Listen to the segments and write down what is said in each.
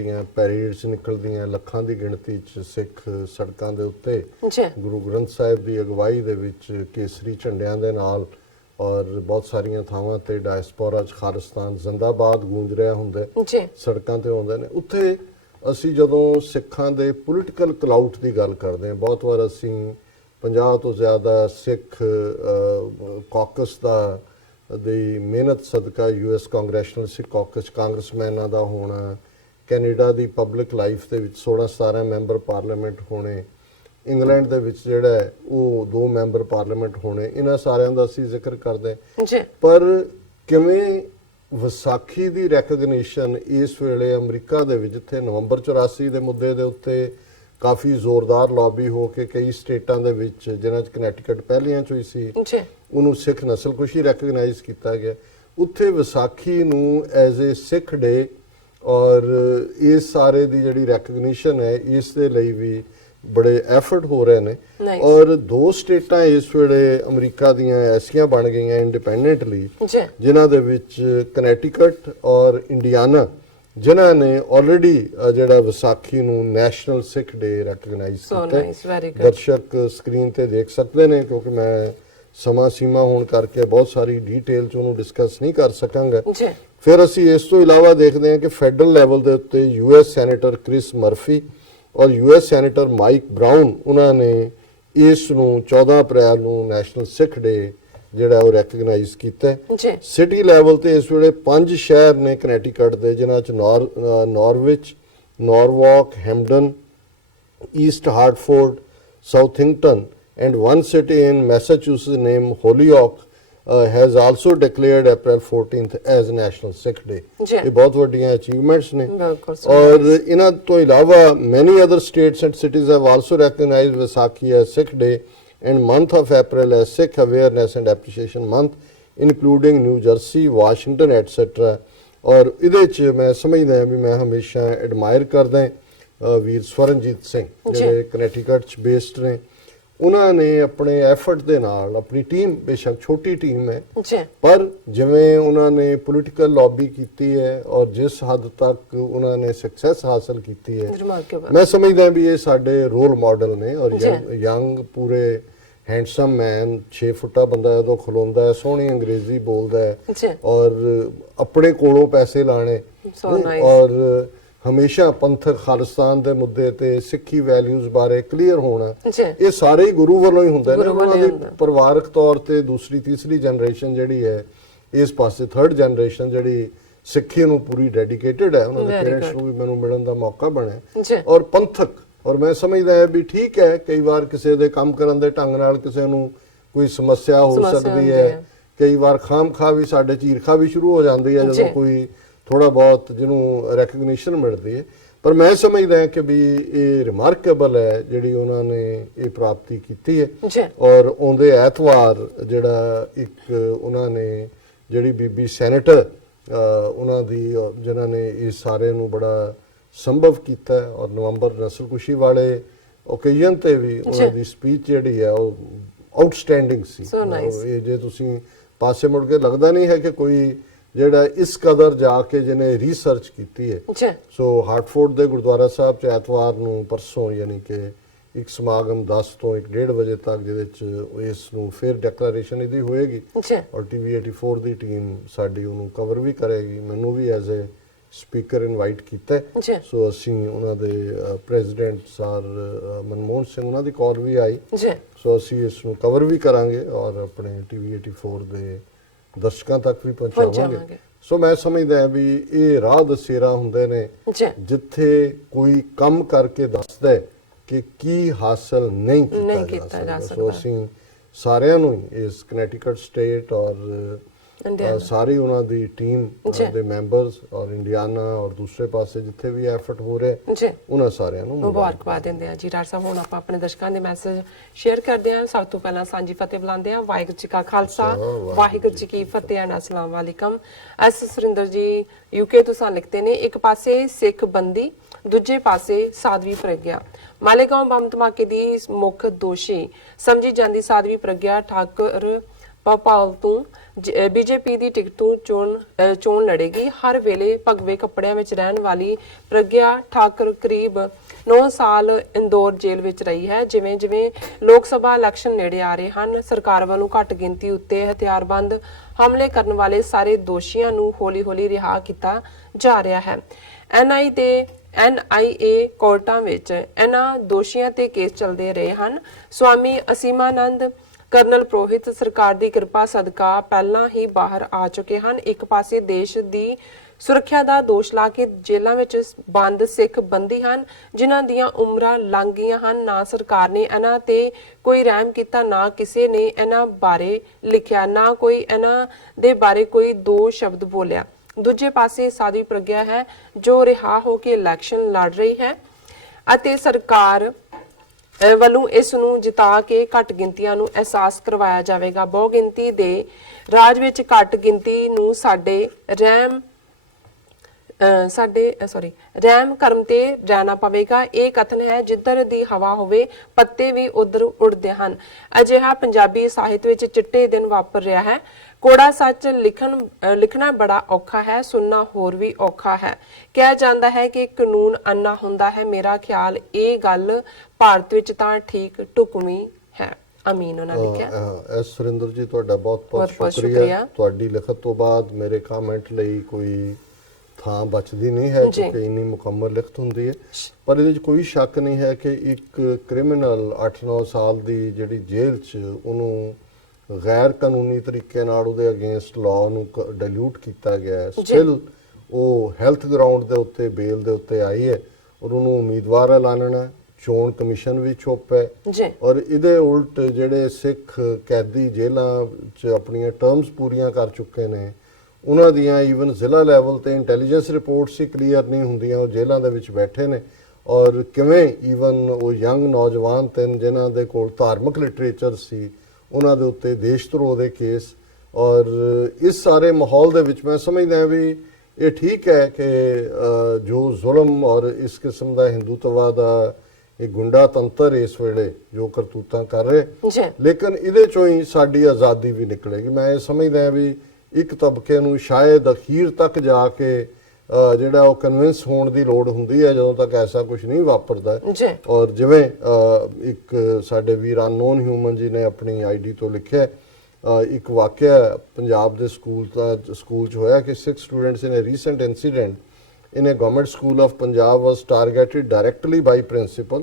ਵੱਡੀਆਂ ਪੈਰੇਡਸ ਨਿਕਲਦੀਆਂ, ਲੱਖਾਂ ਦੀ ਗਿਣਤੀ 'ਚ ਸਿੱਖ ਸੜਕਾਂ ਦੇ ਉੱਤੇ ਗੁਰੂ ਗ੍ਰੰਥ ਸਾਹਿਬ ਦੀ ਅਗਵਾਈ ਦੇ ਵਿੱਚ ਕੇਸਰੀ ਝੰਡਿਆਂ ਦੇ ਨਾਲ, ਔਰ ਬਹੁਤ ਸਾਰੀਆਂ ਥਾਵਾਂ ਤੇ ਡਾਇਸਪੋਰਾ 'ਚ ਖਾਲਿਸਤਾਨ ਜ਼ਿੰਦਾਬਾਦ ਗੂੰਜ ਰਿਹਾ ਹੁੰਦਾ, ਸੜਕਾਂ ਤੇ ਆਉਂਦੇ ਨੇ। ਉੱਥੇ ਅਸੀਂ ਜਦੋਂ ਸਿੱਖਾਂ ਦੇ ਪੋਲੀਟੀਕਲ ਕਲਾਊਟ ਦੀ ਗੱਲ ਕਰਦੇ ਹਾਂ, ਬਹੁਤ ਵਾਰ ਅਸੀਂ 50 ਤੋਂ ਜ਼ਿਆਦਾ ਸਿੱਖ ਕਾਕਸ ਦੀ ਮਿਹਨਤ ਸਦਕਾ US ਕਾਂਗਰੈਸ਼ਨਲ ਸਿੱਖ ਕਾਕਸ ਕਾਂਗਰਸਮੈਨਾਂ ਦਾ ਹੋਣਾ, ਕੈਨੇਡਾ ਦੀ ਪਬਲਿਕ ਲਾਈਫ ਦੇ ਵਿੱਚ 16-17 ਮੈਂਬਰ ਪਾਰਲੀਮੈਂਟ ਹੋਣੇ, ਇੰਗਲੈਂਡ ਦੇ ਵਿੱਚ ਜਿਹੜਾ ਹੈ ਉਹ 2 ਮੈਂਬਰ ਪਾਰਲੀਮੈਂਟ ਹੋਣੇ, ਇਹਨਾਂ ਸਾਰਿਆਂ ਦਾ ਅਸੀਂ ਜ਼ਿਕਰ ਕਰਦੇ ਹਾਂ। ਪਰ ਕਿਵੇਂ ਵਿਸਾਖੀ ਦੀ ਰੈਕਗਨੀਸ਼ਨ ਇਸ ਵੇਲੇ ਅਮਰੀਕਾ ਦੇ ਵਿੱਚ, ਜਿੱਥੇ ਨਵੰਬਰ 84 ਦੇ ਮੁੱਦੇ ਦੇ ਉੱਤੇ ਕਾਫੀ ਜ਼ੋਰਦਾਰ ਲੌਬੀ ਹੋ ਕੇ ਕਈ ਸਟੇਟਾਂ ਦੇ ਵਿੱਚ, ਜਿਨ੍ਹਾਂ 'ਚ ਕਨੈਟੀਕਟ ਪਹਿਲੀਆਂ 'ਚੋਂ ਹੀ ਸੀ, ਉਹਨੂੰ ਸਿੱਖ ਨਸਲਕੁਸ਼ੀ ਰੈਕਗਨਾਈਜ਼ ਕੀਤਾ ਗਿਆ। ਉੱਥੇ ਵਿਸਾਖੀ ਨੂੰ ਐਜ਼ ਏ ਸਿੱਖ ਡੇ ਔਰ ਇਸ ਸਾਰੇ ਦੀ ਜਿਹੜੀ ਰੈਕਗਨੀਸ਼ਨ ਹੈ, ਇਸ ਦੇ ਲਈ ਵੀ ਬੜੇ ਐਫਰਟ ਹੋ ਰਹੇ ਨੇ। ਔਰ 2 ਸਟੇਟਾਂ ਇਸ ਵੇਲੇ ਅਮਰੀਕਾ ਦੀਆਂ ਐਸੀਆਂ ਬਣ ਗਈਆਂ ਇੰਡੀਪੈਂਡੈਂਟਲੀ, ਜਿਨ੍ਹਾਂ ਦੇ ਵਿੱਚ ਕਨੈਟੀਕਟ ਔਰ ਇੰਡੀਆਨਾ, ਜਿਨ੍ਹਾਂ ਨੇ ਆਲਰੇਡੀ ਜਿਹੜਾ ਵਿਸਾਖੀ ਨੂੰ ਨੈਸ਼ਨਲ ਸਿੱਖ ਡੇ ਰੈਕਗਨਾਈਜ਼ ਕੀਤਾ। ਦਰਸ਼ਕ ਸਕਰੀਨ ਤੇ ਦੇਖ ਸਕਦੇ ਨੇ, ਕਿਉਂਕਿ ਮੈਂ ਸਮਾਂ ਸੀਮਾ ਹੋਣ ਕਰਕੇ ਬਹੁਤ ਸਾਰੀ ਡੀਟੇਲ 'ਚ ਉਹਨੂੰ ਡਿਸਕਸ ਨਹੀਂ ਕਰ ਸਕਾਂਗਾ। ਫਿਰ ਅਸੀਂ ਇਸ ਤੋਂ ਇਲਾਵਾ ਦੇਖਦੇ ਹਾਂ ਕਿ ਫੈਡਰਲ ਲੈਵਲ ਦੇ ਉੱਤੇ US ਸੈਨੇਟਰ ਕ੍ਰਿਸ ਮਰਫੀ ਔਰ US ਸੈਨੇਟਰ ਮਾਈਕ ਬਰਾਊਨ, ਉਹਨਾਂ ਨੇ ਇਸ ਨੂੰ 14 ਅਪ੍ਰੈਲ ਨੂੰ ਨੈਸ਼ਨਲ ਸਿੱਖ ਡੇ ਜਿਹੜਾ ਉਹ ਰੈਕਗਨਾਈਜ਼ ਕੀਤਾ। ਸਿਟੀ ਲੈਵਲ ਤੇ ਇਸ ਵੇਲੇ 5 ਸ਼ਹਿਰ ਨੇ ਕਨੈਟੀਕਟ ਦੇ, ਜਿਨ੍ਹਾਂ 'ਚ ਨਾਰਵਿਚ, ਨਾਰਵਾਕ, ਹੈਮਡਨ, East Hartford, ਸਾਊਥਿੰਗਟਨ and one city in Massachusetts named Holyoke has also declared April 14th as National Sikh Day. ये बहुत वड्डियां achievements ने। और इन्हां तो इलावा many other states and cities have also recognized Vaisakhi as Sikh Day and month of April as Sikh Awareness and Appreciation Month, including New Jersey, Washington, etc. और इहदे च मैं समझदा भी मैं हमेशा एडमायर करदा वीर स्वरणजीत सिंह, ਜਿਹੜੇ ਕਨੈਟੀਕਟ 'ਚ ਬੇਸਡ ਨੇ। ਉਹਨਾਂ ਨੇ ਆਪਣੇ ਐਫਰਟ ਦੇ ਨਾਲ, ਆਪਣੀ ਟੀਮ ਬੇਸ਼ੱਕ ਛੋਟੀ ਟੀਮ ਹੈ, ਪਰ ਜਿਵੇਂ ਉਹਨਾਂ ਨੇ ਪੋਲੀਟੀਕਲ ਲੌਬੀ ਕੀਤੀ ਹੈ ਔਰ ਜਿਸ ਹੱਦ ਤੱਕ ਉਹਨਾਂ ਨੇ ਸਕਸੈਸ ਹਾਸਲ ਕੀਤੀ ਹੈ, ਮੈਂ ਸਮਝਦਾ ਵੀ ਇਹ ਸਾਡੇ ਰੋਲ ਮਾਡਲ ਨੇ। ਔਰ ਯੰਗ ਪੂਰੇ ਹੈਂਡਸਮ ਮੈਨ, 6 ਫੁੱਟਾ ਬੰਦਾ ਜਦੋਂ ਖਲੋਂਦਾ ਹੈ, ਸੋਹਣੀ ਅੰਗਰੇਜ਼ੀ ਬੋਲਦਾ ਹੈ ਔਰ ਆਪਣੇ ਕੋਲੋਂ ਪੈਸੇ ਲਾਣੇ, ਔਰ ਹਮੇਸ਼ਾ ਪੰਥਕ ਖਾਲਿਸਤਾਨ ਦੇ ਮੁੱਦੇ ਤੇ ਸਿੱਖੀ ਵੈਲਿਊਜ਼ ਬਾਰੇ ਕਲੀਅਰ ਹੋਣਾ, ਇਹ ਸਾਰੇ ਹੀ ਗੁਰੂ ਵੱਲੋਂ ਹੀ ਹੁੰਦੇ ਨੇ। ਉਹਨਾਂ ਦੀ ਪਰਿਵਾਰਕ ਤੌਰ ਤੇ ਦੂਸਰੀ ਤੀਸਰੀ ਜਨਰੇਸ਼ਨ ਜਿਹੜੀ ਹੈ ਇਸ ਪਾਸੇ, 3rd ਜਨਰੇਸ਼ਨ ਜਿਹੜੀ ਸਿੱਖੀ ਨੂੰ ਪੂਰੀ ਡੈਡੀਕੇਟਿਡ ਹੈ, ਉਹਨਾਂ ਦੇ ਪੇਰੈਂਟਸ ਨੂੰ ਵੀ ਮੈਨੂੰ ਮਿਲਣ ਦਾ ਮੌਕਾ ਬਣਿਆ। ਔਰ ਪੰਥਕ, ਔਰ ਮੈਂ ਸਮਝਦਾ ਹੈ ਵੀ ਠੀਕ ਹੈ, ਕਈ ਵਾਰ ਕਿਸੇ ਦੇ ਕੰਮ ਕਰਨ ਦੇ ਢੰਗ ਨਾਲ ਕਿਸੇ ਨੂੰ ਕੋਈ ਸਮੱਸਿਆ ਹੋ ਸਕਦੀ ਹੈ, ਕਈ ਵਾਰ ਖਾਮ-ਖਾ ਵੀ ਸਾਡੇ 'ਚ ਈਰਖਾ ਵੀ ਸ਼ੁਰੂ ਹੋ ਜਾਂਦੀ ਹੈ ਜਦੋਂ ਕੋਈ ਥੋੜਾ ਬਹੁਤ ਜਿਹਨੂੰ ਰੈਕਗਨੀਸ਼ਨ ਮਿਲਦੀ ਹੈ। ਪਰ ਮੈਂ ਸਮਝਦਾ ਕਿ ਵੀ ਇਹ ਰਿਮਾਰਕੇਬਲ ਹੈ ਜਿਹੜੀ ਉਹਨਾਂ ਨੇ ਇਹ ਪ੍ਰਾਪਤੀ ਕੀਤੀ ਹੈ। ਔਰ ਆਉਂਦੇ ਐਤਵਾਰ ਜਿਹੜਾ ਇੱਕ ਉਹਨਾਂ ਨੇ ਜਿਹੜੀ ਬੀਬੀ ਸੈਨੇਟਰ ਉਹਨਾਂ ਦੀ, ਜਿਨ੍ਹਾਂ ਨੇ ਇਸ ਸਾਰੇ ਨੂੰ ਬੜਾ ਸੰਭਵ ਕੀਤਾ, ਔਰ ਨਵੰਬਰ ਨਸਲਕੁਸ਼ੀ ਵਾਲੇ ਓਕੇਜ਼ਨ ਤੇ ਵੀ ਉਹਨਾਂ ਦੀ ਸਪੀਚ ਜਿਹੜੀ ਹੈ ਉਹ ਆਊਟਸਟੈਂਡਿੰਗ ਸੀ। ਇਹ ਜੇ ਤੁਸੀਂ ਪਾਸੇ ਮੁੜ ਕੇ ਲੱਗਦਾ ਨਹੀਂ ਹੈ ਕਿ ਕੋਈ ਜਿਹੜਾ ਇਸ ਕਦਰ ਜਾ ਕੇ ਜਿਹਨੇ ਰਿਸਰਚ ਕੀਤੀ ਹੈ। ਸੋ ਹਾਰਟਫੋਰਡ ਦੇ ਗੁਰਦੁਆਰਾ ਸਾਹਿਬ 'ਚ ਐਤਵਾਰ ਨੂੰ ਪਰਸੋਂ, ਯਾਨੀ ਕਿ ਇੱਕ ਸਮਾਗਮ 10 ਤੋਂ 1:30 ਵਜੇ ਤੱਕ, ਜਿਹਦੇ 'ਚ ਇਸ ਨੂੰ ਫਿਰ ਡੈਕਲੇਰੇਸ਼ਨ ਇਹਦੀ ਹੋਏਗੀ ਔਰ TV 84 ਦੀ ਟੀਮ ਸਾਡੀ ਉਹਨੂੰ ਕਵਰ ਵੀ ਕਰੇਗੀ। ਮੈਨੂੰ ਵੀ ਐਜ਼ ਏ ਸਪੀਕਰ ਇਨਵਾਈਟ ਕੀਤਾ। ਸੋ ਅਸੀਂ ਉਹਨਾਂ ਦੇ ਪ੍ਰੈਜ਼ੀਡੈਂਟ ਸਰ ਮਨਮੋਹਨ ਸਿੰਘ, ਉਹਨਾਂ ਦੀ ਕਾਲ ਵੀ ਆਈ। ਸੋ ਅਸੀਂ ਇਸ ਨੂੰ ਕਵਰ ਵੀ ਕਰਾਂਗੇ ਔਰ ਆਪਣੇ TV 84 ਦੇ ਦਰਸ਼ਕਾਂ ਤੱਕ ਵੀ ਪਹੁੰਚਾਵਾਂਗੇ। ਸੋ ਮੈਂ ਸਮਝਦਾ ਵੀ ਇਹ ਰਾਹ ਦਸੇਰਾ ਹੁੰਦੇ ਨੇ ਜਿੱਥੇ ਕੋਈ ਕੰਮ ਕਰਕੇ ਦੱਸਦਾ ਕਿ ਕੀ ਹਾਸਲ ਨਹੀਂ ਕੀਤਾ ਜਾ ਸਕਦਾ। ਸੋ ਅਸੀਂ ਸਾਰਿਆਂ ਨੂੰ ਇਸ ਕਨੈਟੀਕਟ ਸਟੇਟ ਔਰ ਸਾਰੀ ਉਹਨਾਂ ਦੀ ਟੀਮ ਦੇ ਮੈਂਬਰਸ ਔਰ ਇੰਡੀਆਨਾ ਔਰ ਦੂਸਰੇ ਪਾਸੇ ਜਿੱਥੇ ਵੀ ਐਫਰਟ ਹੋ ਰਿਹਾ, ਉਹਨਾਂ ਸਾਰਿਆਂ ਨੂੰ ਮੁਬਾਰਕਬਾਦ ਦਿੰਦੇ ਆ। ਜੀ ਡਾਕਟਰ ਸਾਹਿਬ, ਹੁਣ ਆਪਾਂ ਆਪਣੇ ਦਰਸ਼ਕਾਂ ਦੇ ਮੈਸੇਜ ਸ਼ੇਅਰ ਕਰਦੇ ਹਾਂ। ਸਭ ਤੋਂ ਪਹਿਲਾਂ ਸਾਂਝੀ ਫਤਿਹ ਬੁਲਾਉਂਦੇ ਆ। ਵਾਹਿਗੁਰੂ ਜੀ ਕਾ ਖਾਲਸਾ, ਵਾਹਿਗੁਰੂ ਜੀ ਕੀ ਫਤਿਹ। ਅਸਲਾਮ ਵਾਲੇਕਮ। ਸੁਰਿੰਦਰ ਜੀ UK ਤੋਂ ਸਾਨੂੰ ਲਿਖਦੇ ਨੇ, ਇੱਕ ਪਾਸੇ ਸਿੱਖ ਬੰਦੀ, ਦੂਜੇ ਪਾਸੇ ਸਾਧਵੀ ਪ੍ਰਗਿਆ। ਮਾਲੇਗਾਂਵ ਬੰਬ ਧਮਾਕੇ ਦੀ ਮੁੱਖ ਦੋਸ਼ੀ ਸਮਝੀ ਜਾਂਦੀ ਸਾਧਵੀ ਪ੍ਰਗਿਆ ਠਾਕੁਰ ਭੋਪਾਲ ਤੋਂ ਬੀਜੇਪੀ ਦੀ ਟਿਕਟ ਤੋਂ ਚੋਣ ਲੜੇਗੀ। ਹਰ ਵੇਲੇ ਭਗਵੇ ਕੱਪੜਿਆਂ ਵਿੱਚ ਰਹਿਣ ਵਾਲੀ ਪ੍ਰਗਿਆ ਠਾਕੁਰ ਕਰੀਬ 9 ਸਾਲ ਇੰਦੌਰ ਜੇਲ੍ਹ ਵਿੱਚ ਰਹੀ ਹੈ। ਜਿਵੇਂ ਜਿਵੇਂ ਲੋਕ ਸਭਾ ਇਲੈਕਸ਼ਨ ਨੇੜੇ ਆ ਰਹੇ ਹਨ, ਸਰਕਾਰ ਵੱਲੋਂ ਘੱਟ ਗਿਣਤੀ ਉੱਤੇ ਹਥਿਆਰਬੰਦ ਹਮਲੇ ਕਰਨ ਵਾਲੇ ਸਾਰੇ ਦੋਸ਼ੀਆਂ ਨੂੰ ਹੌਲੀ-ਹੌਲੀ ਰਿਹਾ ਕੀਤਾ ਜਾ ਰਿਹਾ ਹੈ। NIA ਕੋਰਟਾਂ ਵਿੱਚ ਇਹਨਾਂ ਦੋਸ਼ੀਆਂ ਤੇ ਕੇਸ ਚੱਲਦੇ ਰਹੇ ਹਨ। ਸਵਾਮੀ ਅਸੀਮਾਨੰਦ ਕਰਨਲ ਪ੍ਰੋਹਿਤ ਸਰਕਾਰ ਦੀ ਕਿਰਪਾ ਸਦਕਾ ਪਹਿਲਾਂ ਹੀ ਬਾਹਰ ਆ ਚੁੱਕੇ ਹਨ। ਇੱਕ ਪਾਸੇ ਦੇਸ਼ ਦੀ ਸੁਰੱਖਿਆ ਦਾ ਦੋਸ਼ ਲਾ ਕੇ ਜੇਲ੍ਹਾਂ ਵਿੱਚ ਬੰਦ ਸਿੱਖ ਬੰਦੀ ਹਨ, ਜਿਨ੍ਹਾਂ ਦੀਆਂ ਉਮਰਾਂ ਲੰਘ ਗਈਆਂ ਹਨ। ਨਾ ਸਰਕਾਰ ਨੇ ਇਹਨਾਂ ਤੇ ਕੋਈ ਰਹਿਮ ਕੀਤਾ, ਨਾ ਕਿਸੇ ਨੇ ਇਹਨਾਂ ਬਾਰੇ ਲਿਖਿਆ, ਨਾ ਕੋਈ ਇਹਨਾਂ ਦੇ ਬਾਰੇ ਕੋਈ ਦੋ ਸ਼ਬਦ ਬੋਲਿਆ। ਦੂਜੇ ਪਾਸੇ ਸਾਧਵੀ ਪ੍ਰਗਿਆ ਹੈ ਜੋ ਰਿਹਾ ਹੋ ਕੇ ਇਲੈਕਸ਼ਨ ਲੜ ਰਹੀ ਹੈ ਅਤੇ ਸਰਕਾਰ ਵੱਲੋਂ ਇਸ ਨੂੰ ਜਿਤਾ ਕੇ ਘੱਟ ਗਿਣਤੀਆਂ ਨੂੰ ਅਹਿਸਾਸ ਕਰਵਾਇਆ ਜਾਵੇਗਾ। ਬਹੁ ਗਿਣਤੀ ਦੇ ਰਾਜ ਵਿੱਚ ਘੱਟ ਗਿਣਤੀ ਨੂੰ ਰਹਿਮ ਕਰਮ ਤੇ ਰਹਿਣਾ ਪਵੇਗਾ। ਇਹ ਕਥਨ ਹੈ, ਜਿੱਧਰ ਦੀ ਹਵਾ ਹੋਵੇ ਪੱਤੇ ਵੀ ਉਧਰ ਉੱਡਦੇ ਹਨ। ਅਜਿਹਾ ਪੰਜਾਬੀ ਸਾਹਿਤ ਵਿੱਚ ਚਿੱਟੇ ਦਿਨ ਵਾਪਰ ਰਿਹਾ ਹੈ। ਕੋੜਾ ਸੱਚ ਲਿਖਣਾ ਬੜਾ ਔਖਾ ਹੈ, ਸੁਣਨਾ ਹੋਰ ਵੀ ਔਖਾ ਹੈ। ਕਿਹਾ ਜਾਂਦਾ ਹੈ ਕਿ ਕਾਨੂੰਨ ਅੰਨਾ ਹੁੰਦਾ ਹੈ। ਮੇਰਾ ਖਿਆਲ ਇਹ ਗੱਲ ਭਾਰਤ ਵਿੱਚ ਤਾਂ ਠੀਕ ਢੁਕਵੀਂ ਹੈ। ਅਮੀਨ ਉਹਨਾਂ ਲਿਖਿਆ। ਸੁਰਿੰਦਰ ਜੀ ਤੁਹਾਡਾ ਬਹੁਤ-ਬਹੁਤ ਸ਼ੁਕਰੀਆ। ਤੁਹਾਡੀ ਲਿਖਤ ਤੋਂ ਬਾਅਦ ਮੇਰੇ ਕਮੈਂਟ ਲਈ ਕੋਈ ਥਾਂ ਬਚਦੀ ਨਹੀਂ ਹੈ ਕਿਉਂਕਿ ਇੰਨੀ ਮੁਕੰਮਲ ਲਿਖਤ ਹੁੰਦੀ ਹੈ। ਪਰ ਇਹਦੇ ਵਿੱਚ ਕੋਈ ਸ਼ੱਕ ਨਹੀਂ ਹੈ ਕਿ ਇੱਕ ਕ੍ਰਿਮੀਨਲ 8-9 ਸਾਲ ਦੀ ਜਿਹੜੀ ਜੇਲ੍ਹ 'ਚ ਉਹਨੂੰ ਗੈਰ ਕਾਨੂੰਨੀ ਤਰੀਕੇ ਨਾਲ ਉਹਦੇ ਅਗੇਂਸਟ ਲਾਅ ਨੂੰ ਡਾਇਲੂਟ ਕੀਤਾ ਗਿਆ, ਸਟਿਲ ਉਹ ਹੈਲਥ ਗਰਾਊਂਡ ਦੇ ਉੱਤੇ ਬੇਲ ਦੇ ਉੱਤੇ ਆਈ ਹੈ ਔਰ ਉਹਨੂੰ ਉਮੀਦਵਾਰ ਐਲਾਨਣਾ। ਚੋਣ ਕਮਿਸ਼ਨ ਵੀ ਚੁੱਪ ਹੈ ਔਰ ਇਹਦੇ ਉਲਟ ਜਿਹੜੇ ਸਿੱਖ ਕੈਦੀ ਜੇਲ੍ਹਾਂ 'ਚ ਆਪਣੀਆਂ ਟਰਮਸ ਪੂਰੀਆਂ ਕਰ ਚੁੱਕੇ ਨੇ, ਉਹਨਾਂ ਦੀਆਂ ਈਵਨ ਜ਼ਿਲ੍ਹਾ ਲੈਵਲ ਤੇ ਇੰਟੈਲੀਜੈਂਸ ਰਿਪੋਰਟਸ ਹੀ ਕਲੀਅਰ ਨਹੀਂ ਹੁੰਦੀਆਂ, ਉਹ ਜੇਲ੍ਹਾਂ ਦੇ ਵਿੱਚ ਬੈਠੇ ਨੇ। ਔਰ ਕਿਵੇਂ ਈਵਨ ਉਹ ਯੰਗ ਨੌਜਵਾਨ ਤਿੰਨ ਜਿਨ੍ਹਾਂ ਦੇ ਕੋਲ ਧਾਰਮਿਕ ਲਿਟਰੇਚਰ ਸੀ, ਉਹਨਾਂ ਦੇ ਉੱਤੇ ਦੇਸ਼ ਧਰੋਹ ਦੇ ਕੇਸ। ਔਰ ਇਸ ਸਾਰੇ ਮਾਹੌਲ ਦੇ ਵਿੱਚ ਮੈਂ ਸਮਝਦਾ ਵੀ ਇਹ ਠੀਕ ਹੈ ਕਿ ਜੋ ਜ਼ੁਲਮ ਔਰ ਇਸ ਕਿਸਮ ਦਾ ਹਿੰਦੂਤਵਾ ਦਾ ਇਹ ਗੁੰਡਾ ਤੰਤਰ ਇਸ ਵੇਲੇ ਜੋ ਕਰਤੂਤਾਂ ਕਰ ਰਹੇ, ਲੇਕਿਨ ਇਹਦੇ ਚੋਂ ਹੀ ਸਾਡੀ ਆਜ਼ਾਦੀ ਵੀ ਨਿਕਲੇਗੀ। ਮੈਂ ਇਹ ਸਮਝਦਾ ਵੀ ਇੱਕ ਤਬਕੇ ਨੂੰ ਸ਼ਾਇਦ ਅਖੀਰ ਤੱਕ ਜਾ ਕੇ ਜਿਹੜਾ ਉਹ ਕਨਵਿੰਸ ਹੋਣ ਦੀ ਲੋੜ ਹੁੰਦੀ ਹੈ ਜਦੋਂ ਤੱਕ ਐਸਾ ਕੁਝ ਨਹੀਂ ਵਾਪਰਦਾ। ਔਰ ਜਿਵੇਂ ਇੱਕ ਸਾਡੇ ਵੀਰ ਅਨਨੋਨ ਹਿਊਮਨ ਜੀ ਨੇ ਆਪਣੀ ਆਈਡੀ ਤੋਂ ਲਿਖਿਆ, ਇੱਕ ਵਾਕਿਆ ਪੰਜਾਬ ਦੇ ਸਕੂਲ 'ਚ ਹੋਇਆ ਕਿ 6 students in a recent incident in a government school of Punjab was targeted directly by principal.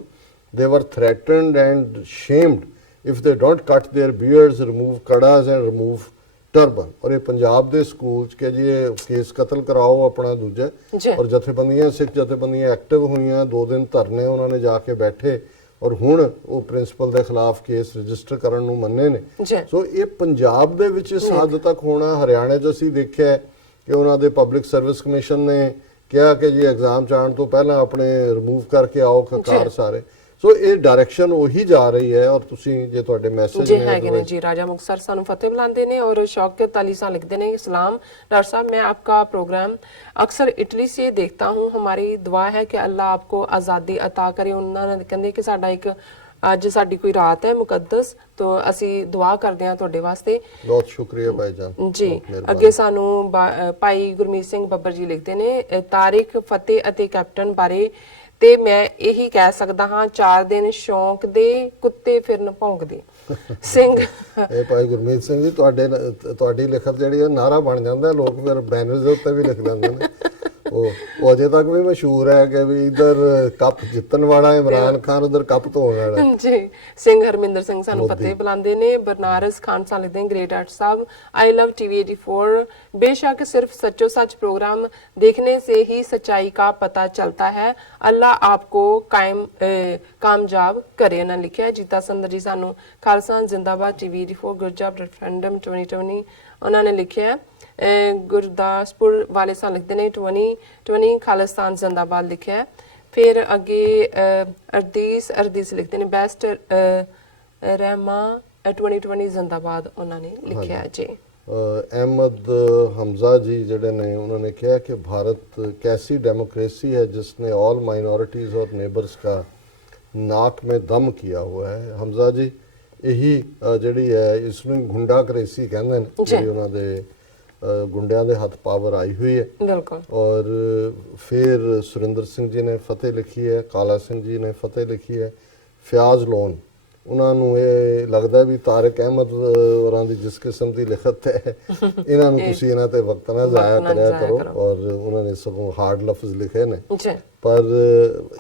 They were threatened and shamed if they don't cut their beards, remove kadas and remove turban. और ये पंजाब दे school के जी case कत्ल कराओ अपना दूजा और जथेबंदियां Sikh जथेबंदियां active हुई, 2 दिन धरने उन्होंने जाके बैठे और हुण वो प्रिंसीपल के खिलाफ केस रजिस्टर करन नूं मन्ने ने। सो ये पंजाब दे विच इस हद तक होना। हरियाणा 'च असीं देखिआ कि उन्हां दे पब्लिक सर्विस कमिशन ने ਕਿਹਾ ਕਿ ਜੀ ਐਗਜ਼ਾਮ ਚਾਣ ਤੋਂ ਪਹਿਲਾਂ ਆਪਣੇ ਰਿਮੂਵ ਕਰਕੇ ਆਓ ਕਕਾਰ ਸਾਰੇ। ਸੋ ਇਹ ਡਾਇਰੈਕਸ਼ਨ ਉਹੀ ਜਾ ਰਹੀ ਹੈ। ਔਰ ਤੁਸੀਂ ਜੇ ਤੁਹਾਡੇ ਮੈਸੇਜ ਜੀ ਹੈਗੇ ਨੇ ਜੀ, ਰਾਜਾ ਮੁਕਤਸਰ ਸਾਨੂੰ ਫਤਿਹ ਬੁਲਾਉਂਦੇ ਨੇ ਔਰ शौकत अली सा लिखते हैं, सलाम डॉक्टर साहब, मैं आपका प्रोग्राम अक्सर इटली से देखता हूँ। हमारी दुआ है कि अल्लाह आपको आज़ादी अता करे। उन्होंने कहते कि साडा एक ਅੱਜ ਸਾਡੀ ਕੋਈ ਰਾਤ ਹੈ ਮੁਕੱਦਸ, ਤੋਂ ਅਸੀਂ ਦੁਆ ਕਰਦੇ ਹਾਂ ਤੁਹਾਡੇ ਵਾਸਤੇ। ਬਹੁਤ ਸ਼ੁਕਰੀਆ ਭਾਈ ਜਾਨ ਜੀ। ਅੱਗੇ ਸਾਨੂੰ ਭਾਈ ਗੁਰਮੀਤ ਸਿੰਘ ਬੱਬਰ ਜੀ ਲਿਖਦੇ ਨੇ, ਤਾਰਿਕ ਫਤਿਹ ਅਤੇ ਕੈਪਟਨ ਬਾਰੇ ਤੇ ਮੈਂ ਇਹੀ ਕਹਿ ਸਕਦਾ ਹਾਂ, 4 ਦਿਨ ਸ਼ੌਂਕ ਦੇ ਕੁੱਤੇ ਫਿਰਨ ਭੌਂਕਦੇ ਸਿੰਘ। ਇਹ ਭਾਈ ਗੁਰਮੀਤ ਸਿੰਘ ਜੀ ਤੁਹਾਡੀ ਲਿਖਤ ਜਿਹੜੀ ਹੈ ਨਾਰਾ ਬਣ ਜਾਂਦਾ, ਲੋਕ ਫਿਰ ਬੈਨਰ ਦੇ ਉੱਤੇ ਵੀ ਲਿਖ ਦਿੰਦੇ ਨੇ। ਉਹ ਅਜੇ ਤੱਕ ਵੀ ਮਸ਼ਹੂਰ ਹੈ ਕਿ ਵੀ ਇਧਰ ਕੱਪ ਜਿੱਤਣ ਵਾਲਾ ਇਮਰਾਨ ਖਾਨ, ਉਧਰ ਕੱਪ ਧੋਣ ਵਾਲਾ ਜੀ। ਸਿੰਘ ਹਰਮਿੰਦਰ ਸਿੰਘ ਸਾਨੂੰ ਫਤਿਹ ਬੁਲਾਉਂਦੇ ਨੇ। ਬਰਨਾਰਸ ਖਾਨ ਸਾਹਿਬ ਲਿਖਦੇ हैं, ग्रेट आर्ट साहब, आई लव TV 84। बेशक सिर्फ सच्चो सच प्रोग्राम देखने से ही सच्चाई का पता चलता है। अल्लाह आपको कामयाब करे ना लिखा। जीता संदर जी सानू खालसा जिंदाबाद TV 84 गुरजब रेफरेंडम 2020 उन्होंने लिखा है। गुरदासपुर वाले सा लिखते हैं 2020 खालिस्तान जिंदाबाद लिखा है। फिर अगे अरदीस लिखते हैं बेस्ट रहमा 2020 जिंदाबाद उन्होंने लिखा है जी। अहमद हमजा जी जड़े ने उन्होंने कहा कि भारत कैसी डेमोक्रेसी है जिसने ऑल माइनॉरिटीज़ और नेबर्स का नाक में दम किया हुआ है। हमजा जी ਇਹੀ ਜਿਹੜੀ ਹੈ ਇਸ ਨੂੰ ਗੁੰਡਾ ਕਰੇਸੀ ਕਹਿੰਦੇ ਨੇ, ਜਿਹੜੀ ਉਹਨਾਂ ਦੇ ਗੁੰਡਿਆਂ ਦੇ ਹੱਥ ਪਾਵਰ ਆਈ ਹੋਈ ਹੈ। ਬਿਲਕੁਲ। ਔਰ ਫਿਰ ਸੁਰਿੰਦਰ ਸਿੰਘ ਜੀ ਨੇ ਫਤਿਹ ਲਿਖੀ ਹੈ, ਕਾਲਾ ਸਿੰਘ ਜੀ ਨੇ ਫਤਿਹ ਲਿਖੀ ਹੈ, ਫਿਆਜ਼ ਲੋਨ, ਉਹਨਾਂ ਨੂੰ ਇਹ ਲੱਗਦਾ ਵੀ ਤਾਰਿਕ ਅਹਿਮਦ ਹੋਰਾਂ ਦੀ ਜਿਸ ਕਿਸਮ ਦੀ ਲਿਖਤ ਹੈ ਇਹਨਾਂ ਨੂੰ ਤੁਸੀਂ ਇਹਨਾਂ ਤੇ ਵਕਤ ਨਾ ਜ਼ਾਇਆ ਕਰਿਆ ਕਰੋ। ਔਰ ਉਹਨਾਂ ਨੇ ਸਗੋਂ ਹਾਰਡ ਲਫ਼ਜ਼ ਲਿਖੇ ਨੇ। ਪਰ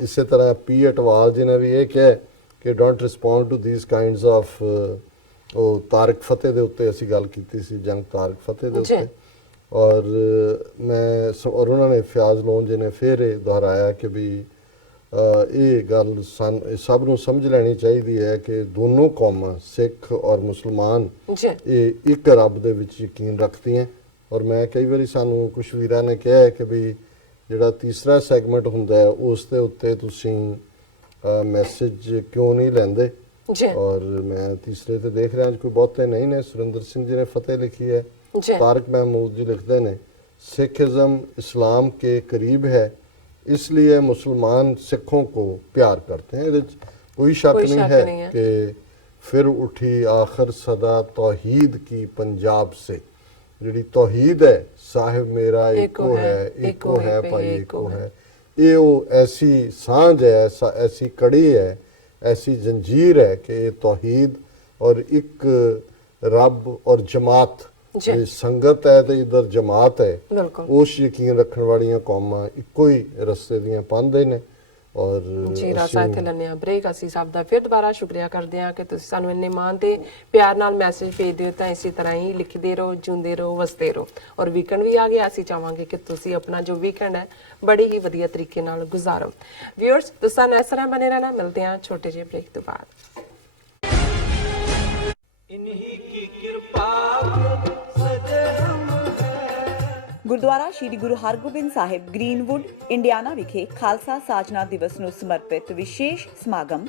ਇਸੇ ਤਰ੍ਹਾਂ ਪੀ ਅਟਵਾਲ ਜੀ ਨੇ ਵੀ ਇਹ ਕਿਹਾ ਕਿ don't respond to these kinds of, ਉਹ ਤਾਰਿਕ ਫਤਿਹ ਦੇ ਉੱਤੇ ਅਸੀਂ ਗੱਲ ਕੀਤੀ ਸੀ, ਜੰਗ ਤਾਰਿਕ ਫਤਿਹ ਦੇ ਉੱਤੇ। ਔਰ ਔਰ ਉਹਨਾਂ ਨੇ ਫਿਆਜ਼ ਲੋਨ ਜੀ ਨੇ ਫਿਰ ਇਹ ਦੁਹਰਾਇਆ ਕਿ ਵੀ ਇਹ ਗੱਲ ਸਭ ਨੂੰ ਸਮਝ ਲੈਣੀ ਚਾਹੀਦੀ ਹੈ ਕਿ ਦੋਨੋਂ ਕੌਮਾਂ ਸਿੱਖ ਔਰ ਮੁਸਲਮਾਨ ਇਹ ਇੱਕ ਰੱਬ ਦੇ ਵਿੱਚ ਯਕੀਨ ਰੱਖਦੀਆਂ। ਔਰ ਮੈਂ ਕਈ ਵਾਰੀ ਸਾਨੂੰ ਕੁਝ ਵੀਰਾਂ ਨੇ ਕਿਹਾ ਹੈ ਕਿ ਵੀ ਜਿਹੜਾ ਤੀਸਰਾ ਸੈਗਮੈਂਟ ਹੁੰਦਾ ਹੈ ਉਸ ਦੇ ਉੱਤੇ ਤੁਸੀਂ ਮੈਸੇਜ ਕਿਉਂ ਨਹੀਂ ਲੈਂਦੇ। ਔਰ ਮੈਂ ਤੀਸਰੇ ਤੇ ਦੇਖ ਰਿਹਾ ਕੋਈ ਬਹੁਤੇ ਨਹੀਂ ਨੇ। ਸੁਰਿੰਦਰ ਸਿੰਘ ਜੀ ਨੇ ਫਤਿਹ ਲਿਖੀ ਹੈ, ਤਾਰਿਕ महमूद जी लिखते हैं सिखिज्म इस्लाम के करीब है इसलिए मुसलमान सिखों को प्यार करते हैं। कोई शक नहीं है कि फिर उठी आखिर सदा तौहीद की पंजाब से, जी तौहीद है साहिब मेरा एको है भाई एको है, ये वो ऐसी सांझ है, ऐसी कड़ी है, ऐसी जंजीर है कि तौहीद और एक रब और जमात संगत है तो इधर जमात है, उस यकीन रखने वालियां कौमां इक्को ही रस्ते दियां पांदे ने। और ਜੀ ਰਾਸਾ ਇੱਥੇ ਲੈਣੇ ਆ ਬ੍ਰੇਕ। ਅਸੀਂ ਸਭ ਦਾ ਫਿਰ ਦੁਬਾਰਾ ਸ਼ੁਕਰੀਆ ਕਰਦੇ ਹਾਂ ਕਿ ਤੁਸੀਂ ਸਾਨੂੰ ਇੰਨੇ ਮਾਣ ਤੇ ਪਿਆਰ ਨਾਲ ਮੈਸੇਜ ਭੇਜਦੇ ਹੋ। ਤਾਂ ਇਸੇ ਤਰ੍ਹਾਂ ਹੀ ਲਿਖਦੇ ਰਹੋ, ਜਿਉਂਦੇ ਰਹੋ, ਵਸਦੇ ਰਹੋ। ਔਰ ਵੀਕਐਂਡ ਵੀ ਆ ਗਿਆ, ਅਸੀਂ ਚਾਹਾਂਗੇ ਕਿ ਤੁਸੀਂ ਆਪਣਾ ਜੋ ਵੀਕਐਂਡ ਹੈ ਬੜੇ ਹੀ ਵਧੀਆ ਤਰੀਕੇ ਨਾਲ ਗੁਜ਼ਾਰੋ। ਵਿਊਅਰਸ ਤੁਸੀਂ ਇਸ ਤਰ੍ਹਾਂ ਬਨੇ ਰਹਿਣਾ। ਮਿਲਦੇ ਹਾਂ ਛੋਟੇ ਜਿਹੇ ਬ੍ਰੇਕ ਤੋਂ ਬਾਅਦ। ਗੁਰਦੁਆਰਾ ਸ਼੍ਰੀ ਗੁਰੂ ਹਰਗੋਬਿੰਦ ਸਾਹਿਬ ਗ੍ਰੀਨਵੁੱਡ ਇੰਡੀਆਨਾ ਵਿਖੇ ਖਾਲਸਾ ਸਾਜਨਾ ਦਿਵਸ ਨੂੰ ਸਮਰਪਿਤ ਵਿਸ਼ੇਸ਼ ਸਮਾਗਮ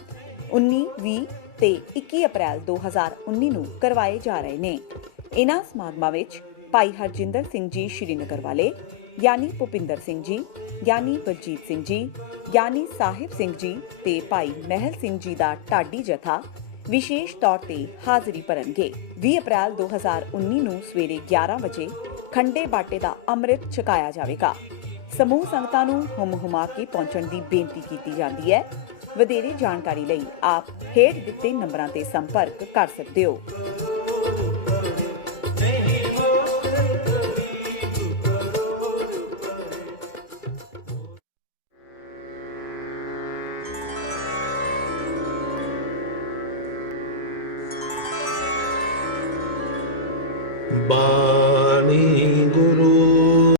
19, 20 ਤੇ 21 ਅਪ੍ਰੈਲ 2019 ਨੂੰ ਕਰਵਾਏ ਜਾ ਰਹੇ ਨੇ। ਇਨ੍ਹਾਂ ਸਮਾਗਮਾਂ ਵਿੱਚ ਭਾਈ ਹਰਜਿੰਦਰ ਸਿੰਘ ਜੀ ਸ਼੍ਰੀਨਗਰ ਵਾਲੇ, ਗਿਆਨੀ ਭੁਪਿੰਦਰ ਸਿੰਘ ਜੀ, ਗਿਆਨੀ ਬਲਜੀਤ ਸਿੰਘ ਜੀ, ਗਿਆਨੀ ਸਾਹਿਬ ਸਿੰਘ ਜੀ ਤੇ ਭਾਈ ਮਹਿਲ ਸਿੰਘ ਜੀ ਦਾ ਢਾਡੀ ਜਥਾ ਵਿਸ਼ੇਸ਼ ਤੌਰ ਤੇ ਹਾਜ਼ਰੀ ਭਰਨਗੇ। 20 ਅਪ੍ਰੈਲ 2019 ਨੂੰ ਸਵੇਰੇ 11 ਵਜੇ ਖੰਡੇ ਬਾਟੇ ਦਾ ਅੰਮ੍ਰਿਤ ਛਕਾਇਆ ਜਾਵੇਗਾ। ਸਮੂਹ ਸੰਗਤਾਂ ਨੂੰ ਹੁਮ-ਹੁਮਾ ਕੇ ਪਹੁੰਚਣ ਦੀ ਬੇਨਤੀ ਕੀਤੀ ਜਾਂਦੀ ਹੈ। ਵਧੇਰੇ ਜਾਣਕਾਰੀ ਲਈ ਆਪ ਹੇਠ ਦਿੱਤੇ ਨੰਬਰਾਂ ਤੇ ਸੰਪਰਕ ਕਰ ਸਕਦੇ ਹੋ।